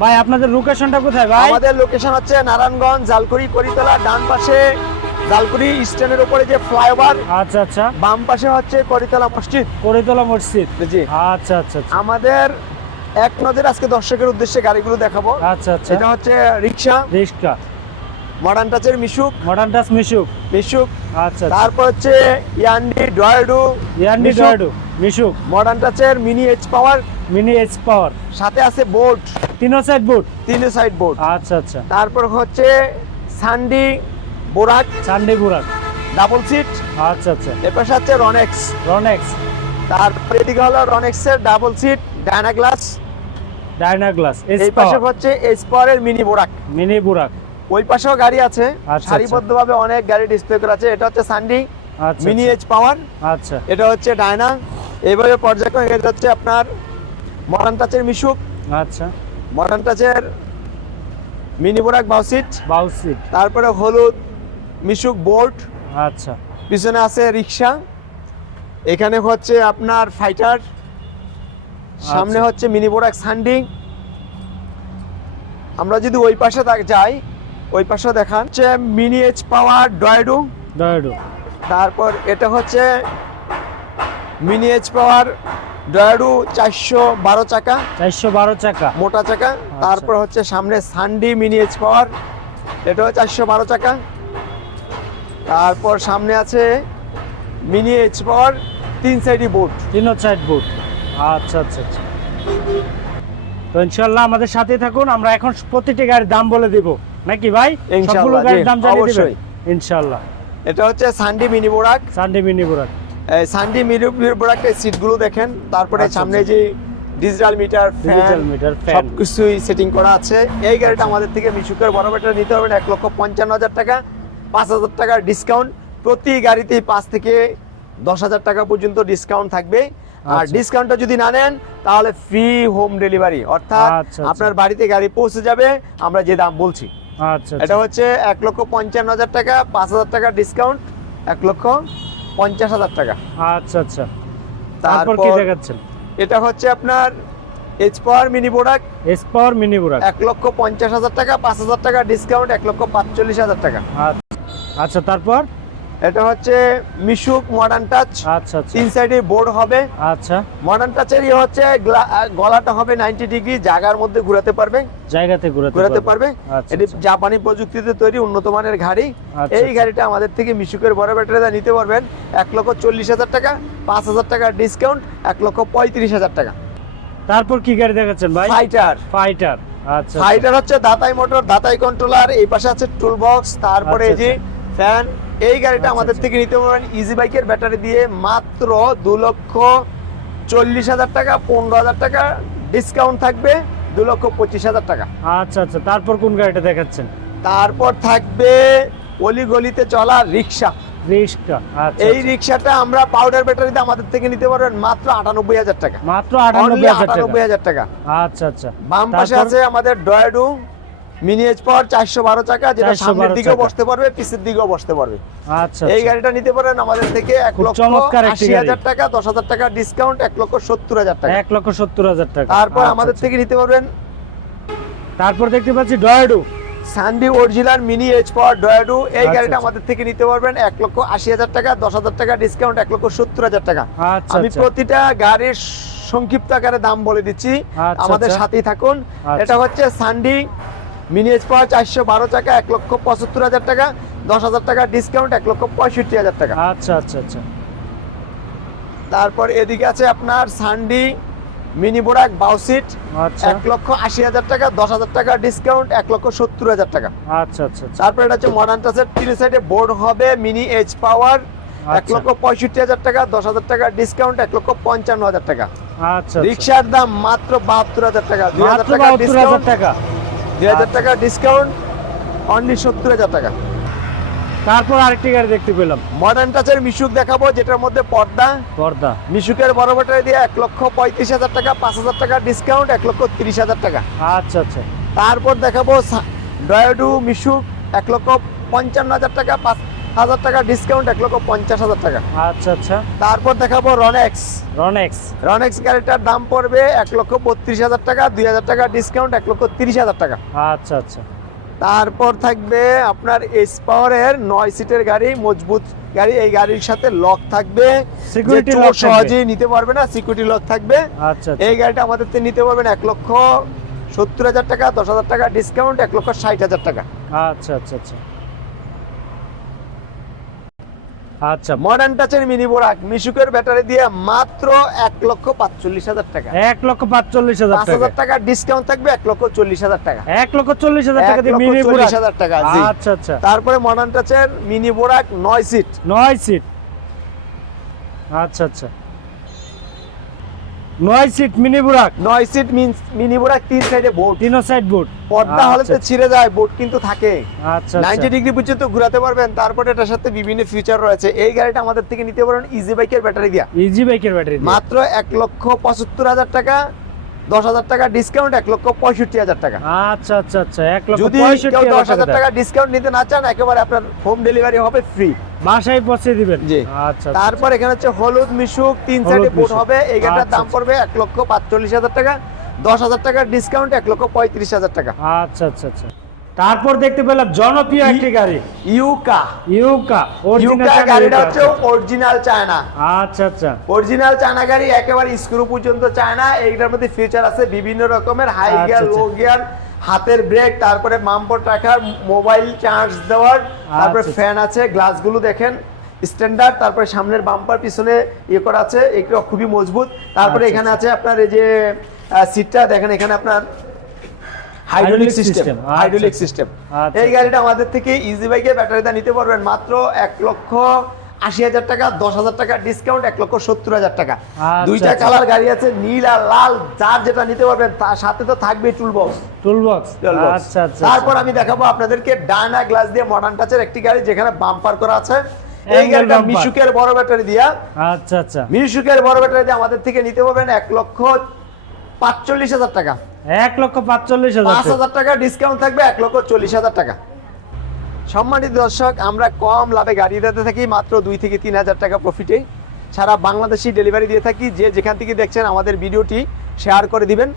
ভাই আপনাদের লোকেশনটা কোথায় ভাই? আমাদের লোকেশন হচ্ছে নারায়ণগঞ্জ জালকুড়ি করিতলা ডান পাশে জালকুড়ি স্ট্যান্ডের উপরে যে ফ্লাইওভার আচ্ছা আচ্ছা। বাম পাশে হচ্ছে করিতলা মসজিদ। করিতলা মসজিদ? জি আচ্ছা আচ্ছা আচ্ছা। আমাদের এক নজর আজকে দর্শকের উদ্দেশ্যে গাড়িগুলো দেখাবো। আচ্ছা আচ্ছা। এটা হচ্ছে রিক্সা রিক্সা। মডার্ন টাচের মিশুক। Modern touch Mishuk. মিশুক। আচ্ছা তারপর হচ্ছে ইয়ান্ডি ডয়েডু ইয়ান্ডি। ডয়েডু Mishuk. Modern টাচের mini H power mini H power সাথে আছে বোর্ড তিনো সাইড বুট তিন সাইড বোর্ড আচ্ছা আচ্ছা। তারপর হচ্ছে Sunday Burak Sunday Burak double seat আচ্ছা আচ্ছা। এর পাশে হচ্ছে রনেক্স রনেক্স তারপর এদিকে হলো রনেক্স এর ডাবল সিট ডায়না গ্লাস ডায়না গ্লাস এই পাশে হচ্ছে এইচ পাওয়ারের মিনি বোরাক মিনি বুরাক ওই পাশেও গাড়ি আছে। আচ্ছা। সারিবদ্ধভাবে অনেক গাড়ি ডিসপ্লে করা আছে। এটা হচ্ছে সান্ডি আচ্ছা মিনি আচ্ছা। এইচ পাওয়ার আচ্ছা। এটা হচ্ছে ডায়না এইভাবে পর্যায়ক্রমে এটা হচ্ছে আপনার মডার্ন টাচের মিশুক। আচ্ছা। মডার্ন টাচের মিনি বোরাক বাউসিট বাউসি তারপরে হলুদ মিশুক বোর্ড আচ্ছা। পিছনে আছে রিক্সা। এখানে হচ্ছে আপনার ফাইটার সামনে আচ্ছা। হচ্ছে মিনি বোরাক সান্ডিং আমরা যদি ওই পাশে যাই ওই পাশে দেখান। হচ্ছে মিনি এইচ পাওয়ার ডয়েডু ডয়েডু তারপর এটা হচ্ছে মিনি এইচ পাওয়ার ডয়েডু চারশো বারো চাকা চারশো বারো চাকা। মোটা চাকা। তারপর হচ্ছে সামনে সান্ডি মিনি এইচ পাওয়ার এটাও চারশো বারো চাকা। তারপর সামনে আছে মিনি এইচ পাওয়ার তিন সাইডি বোর্ড তিন সাইড বুট আচ্ছা আচ্ছা আচ্ছা। তো ইনশাল্লাহ আমাদের সাথে থাকুন আমরা এখন প্রতিটি গাড়ির দাম বলে দিব। নাকি ভাই? ইনশাল্লাহ, সবগুলো গাড়ির দাম জানিয়ে দিবেন। ইনশাল্লাহ। এটা হচ্ছে সান্ডি মিনি বোরাক সানডে মিনি বুরাক সান্ডি মিনি বোরাকের সিটগুলো দেখেন। তারপরে আচ্ছা, সামনে আচ্ছা। যে digital meter fan meter fan সবকিছুই সেটিং করা আছে। এই গাড়িটা আমাদের থেকে মিশুকের বড় ব্যাটারি নিতে পারবেন এক লক্ষ পঞ্চান্ন হাজার টাকা পাঁচ হাজার টাকার ডিসকাউন্ট প্রতি গাড়িতেই পাঁচ থেকে দশ হাজার টাকা পর্যন্ত ডিসকাউন্ট থাকবে। আর আচ্ছা। ডিসকাউন্টটা যদি না নেন তাহলে ফ্রি হোম ডেলিভারি অর্থাৎ আচ্ছা, আচ্ছা। আপনার বাড়িতে গাড়ি পৌঁছে যাবে আমরা যে দাম বলছি। আচ্ছা এটা আচ্ছা হচ্ছে এক লক্ষ পঞ্চান্ন হাজার টাকা পাঁচ হাজার টাকা ডিসকাউন্ট এক লক্ষ পঞ্চাশ হাজার টাকা। আচ্ছা আচ্ছা। তারপর কি দেখাচ্ছেন? এটা হচ্ছে আপনার H power mini product S power mini product এক লক্ষ পঞ্চাশ হাজার টাকা পাঁচ হাজার টাকা ডিসকাউন্ট এক লক্ষ পাঁচচল্লিশ হাজার টাকা। আচ্ছা আচ্ছা তারপর? এটা হচ্ছে মিশুক মডার্ন টাচ আচ্ছা তিন সাইডে বোর্ড হবে। আচ্ছা। মডার্ন টাচের ইয়ে হচ্ছে গলাটা হবে নাইনটি ডিগ্রি জায়গার মধ্যে ঘোরাতে পারবে। জায়গাতে ঘুরাতে ঘুরাতে পারবে। আচ্ছা এটি আচ্ছা। জাপানি প্রযুক্তিতে তৈরি উন্নত মানের গাড়ি আচ্ছা, এই। গাড়িটা আমাদের থেকে মিশুকের বড় ব্যাটারিটা নিতে পারবেন। এক লক্ষ চল্লিশ হাজার টাকা পাঁচ হাজার টাকা ডিসকাউন্ট এক লক্ষ পঁয়ত্রিশ হাজার টাকা। তারপর কি গাড়ি দেখাচ্ছেন ভাই? ফাইটার ফাইটার আচ্ছা ফাইটার হচ্ছে দাতাই মোটর দাতাই কন্ট্রোলার এই পাশে আছে টুল বক্স তারপরে এই যে ফ্যান এই গাড়িটা আচ্ছা, আমাদের আচ্ছা। থেকে নিতে পারবেন। ইজি বাইকের ব্যাটারি দিয়ে মাত্র দু লক্ষ চল্লিশ হাজার টাকা পনেরো হাজার টাকা ডিসকাউন্ট থাকবে দু লক্ষ পঁচিশ হাজার টাকা। আচ্ছা আচ্ছা। তারপর কোন গাড়িটা দেখাচ্ছেন? তারপর থাকবে অলি গলিতে চলা রিক্সা। রিক্সা আচ্ছা এই। রিক্সাটা আমরা পাউডার ব্যাটারিতে আমাদের থেকে নিতে পারবেন মাত্র আটানব্বই হাজার টাকা। মাত্র আটানব্বই হাজার টাকা। আচ্ছা আচ্ছা। বাম পাশে আছে আমাদের ডয়াডু মিনি পাওয়ার চারশো বারো চাকা যেটা সামনের দিকেও বসতে পারবে পিছের দিকেও বসতে পারবে। আচ্ছা এই আচ্ছা। গাড়িটা নিতে পারেন আমাদের থেকে এক লক্ষ আশি হাজার টাকা দশ হাজার টাকা ডিসকাউন্ট এক লক্ষ সত্তর হাজার টাকা। এক লক্ষ সত্তর হাজার টাকা। তারপর আচ্ছা, আমাদের আচ্ছা। থেকে নিতে পারবেন তারপর দেখতে পাচ্ছি ডয়েডু সানডি অরিজিনাল মিনি এইচ পাওয়ার ডয়াডু এই গাড়িটা। আমাদের থেকে নিতে পারবেন এক লক্ষ আশি হাজার টাকা দশ হাজার টাকা ডিসকাউন্ট এক লক্ষ সত্তর হাজার টাকা। আমি প্রতিটা গাড়ির সংক্ষিপ্ত আকারে দাম বলে দিচ্ছি। আমাদের। সাথেই থাকুন। এটা হচ্ছে সানডি মিনি পাওয়ার চারশো বারো টাকা এক লক্ষ পঁচাত্তর হাজার টাকা দশ হাজার টাকা ডিসকাউন্ট এক লক্ষ পঁয়ষট্টি হাজার টাকা। আচ্ছা আচ্ছা আচ্ছা। তারপর এদিকে আছে আপনার সানডি মিনি বোরাক বাউসিট আচ্ছা। এক লক্ষ আশি হাজার টাকা দশ হাজার টাকা ডিসকাউন্ট এক লক্ষ সত্তর হাজার টাকা। আচ্ছা আচ্ছা আচ্ছা। তারপর এটা হচ্ছে মডার্ন টাচের তিন সাইডে বোর্ড হবে মিনি এইচ পাওয়ার এক আচ্ছা। লক্ষ পঁয়ষট্টি হাজার টাকা দশ হাজার টাকা ডিসকাউন্ট এক লক্ষ পঞ্চান্ন হাজার টাকা। আচ্ছা রিক্সার দাম মাত্র বাহাত্তর হাজার টাকা দুই হাজার টাকা ডিসকাউন্ট টাকা। দুই হাজার টাকা ডিসকাউন্ট অনলি সত্তর হাজার টাকা। তারপর আরেকটি গাড়ি দেখতে পেলাম। মডার্ন টাচের মিশুক দেখাবো যেটার মধ্যে পর্দা। পর্দা। মিশুকের বড় ব্যাটারি দিয়ে এক লক্ষ পঁয়ত্রিশ হাজার টাকা পাঁচ হাজার টাকা ডিসকাউন্ট এক লক্ষ তিরিশ হাজার টাকা। আচ্ছা আচ্ছা। তারপর দেখাবো ডয়াডু মিশুক এক লক্ষ পঞ্চান্ন হাজার টাকা পাঁচ হাজার টাকা ডিসকাউন্ট এক লক্ষ পঞ্চাশ হাজার টাকা। আচ্ছা আচ্ছা। তারপর দেখাবো রনেক্স রনেক্স রনেক্স গাড়িটার দাম পড়বে এক লক্ষ বত্রিশ হাজার টাকা দুই হাজার টাকা ডিসকাউন্ট এক লক্ষ তিরিশ হাজার টাকা। আচ্ছা আচ্ছা। তারপর থাকবে আপনার এস পাওয়ারের নয় সিটের গাড়ি মজবুত গাড়ি। এই গাড়ির সাথে লক থাকবে। সিকিউরিটি লক সহজেই নিতে পারবে না সিকিউরিটি লক থাকবে। আচ্ছা এই গাড়িটা আমাদের থেকে নিতে পারবেন এক লক্ষ সত্তর হাজার টাকা দশ হাজার টাকা ডিসকাউন্ট এক লক্ষ ষাট হাজার টাকা। আচ্ছা আচ্ছা আচ্ছা। আচ্ছা মডার্ন টাচের মিনি বোরাক মিশুকের ব্যাটারি দিয়ে মাত্র এক লক্ষ পাঁচচল্লিশ হাজার টাকা। এক লক্ষ পাঁচচল্লিশ হাজার হাজার টাকা ডিসকাউন্ট থাকবে এক লক্ষ চল্লিশ হাজার টাকা। এক লক্ষ চল্লিশ হাজার টাকা দিয়ে মিনি চল্লিশ হাজার টাকা আচ্ছা আচ্ছা। তারপরে মডার্ন টাচের মিনি বোরাক নয় সিট নয় সিট আচ্ছা আচ্ছা। নয় সিট মিনি বুরাক নয় সিট মিনস মিনি বুরাক তিন সাইডে বোর্ড তিন সাইড বোর্ড পর্দা হলে তো ছিঁড়ে যায় বোর্ড কিন্তু থাকে। আচ্ছা নাইনটি আচ্ছা ডিগ্রি পর্যন্ত ঘোরাতে পারবেন। তারপরে এটার সাথে বিভিন্ন ফিচার রয়েছে। এই গাড়িটা আমাদের থেকে নিতে পারেন ইজি বাইকের ব্যাটারি দিয়া। ইজি বাইকের ব্যাটারি মাত্র এক লক্ষ পঁচাত্তর হাজার টাকা। দশ হাজার টাকা ডিসকাউন্ট এক লক্ষ পঁয়ষট্টি হাজার টাকা। আচ্ছা আচ্ছা আচ্ছা এক লক্ষ যদি কেউ দশ হাজার টাকা ডিসকাউন্ট নিতে না চান একেবারে আপনার হোম ডেলিভারি হবে ফ্রি বাসায় পৌঁছে দিবেন। জি। আচ্ছা তারপর এখানে হচ্ছে হলুদ মিশুক তিন চারটি সাইডে বোর্ড হবে। এইটার আচ্ছা, দাম আচ্ছা। পড়বে এক লক্ষ পাঁচচল্লিশ হাজার টাকা। দশ হাজার টাকার ডিসকাউন্ট এক লক্ষ পঁয়ত্রিশ হাজার টাকা। আচ্ছা আচ্ছা আচ্ছা। তারপর দেখতে পেলাম জনপ্রিয় একটি গাড়ি। ইউকা। ইউকা ইউকা গাড়িটা হচ্ছে অরিজিনাল চায়না আচ্ছা আচ্ছা। অরিজিনাল চায়না গাড়ি একেবারে স্ক্রু পর্যন্ত চায়না এইটার মধ্যে ফিচার আছে বিভিন্ন রকমের হাই আচ্ছা, গিয়ার আচ্ছা। লো গিয়ার হাতের ব্রেক তারপরে মাম্পট রাখার মোবাইল চার্জ দেওয়ার তারপরে আচ্ছা, ফ্যান আছে গ্লাসগুলো দেখেন স্ট্যান্ডার্ড তারপরে সামনের বাম্পার পিছনে ইয়ে করা আছে এগুলো খুবই মজবুত। তারপরে আচ্ছা, এখানে আছে আপনার এই যে সিটটা দেখেন এখানে আপনার হাইড্রোলিক সিস্টেম আচ্ছা, হাইড্রোলিক আচ্ছা। সিস্টেম আচ্ছা। এই গাড়িটা আমাদের থেকে ইজি বাইকের ব্যাটারিটা নিতে পারবেন মাত্র এক লক্ষ আশি হাজার টাকা দশ হাজার টাকা ডিসকাউন্ট এক লক্ষ সত্তর হাজার টাকা। আচ্ছা, দুইটা আচ্ছা। কালার গাড়ি আছে নীল আর লাল যার যেটা নিতে পারবেন তার সাথে তো থাকবে টুল বক্স টুল বক্স আচ্ছা আচ্ছা তারপর আমি দেখাবো আপনাদেরকে ডায়না গ্লাস দিয়ে মডার্ন টাচের একটি গাড়ি যেখানে বাম্পার করা আছে। এই গাড়িটা। মিশুকের বড় ব্যাটারি দিয়া। আচ্ছা আচ্ছা। মিশুকের বড় ব্যাটারি দিয়ে আমাদের থেকে নিতে পারবেন এক লক্ষ পাঁচচল্লিশ হাজার টাকা। এক লক্ষ পাঁচচল্লিশ পাঁচ হাজার টাকা ডিসকাউন্ট থাকবে এক লক্ষ চল্লিশ হাজার টাকা। সম্মানিত দর্শক আমরা কম লাভে গাড়ি দিতে থাকি মাত্র দুই থেকে তিন হাজার টাকা প্রফিটে সারা বাংলাদেশি ডেলিভারি দিয়ে থাকি যে যেখান থেকে দেখছেন আমাদের ভিডিওটি শেয়ার করে দিবেন।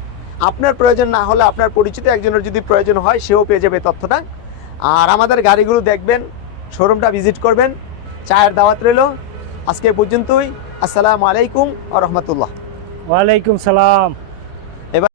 আপনার প্রয়োজন না হলে আপনার পরিচিত একজনের যদি প্রয়োজন হয় সেও পেয়ে যাবে তথ্যটা। আর আমাদের গাড়িগুলো দেখবেন শোরুমটা ভিজিট করবেন। চায়ের দাওয়াত রইল। আজকে পর্যন্তই। আসসালামু আলাইকুম আ রহমতুল্লাহ। ওয়ালাইকুম সালাম।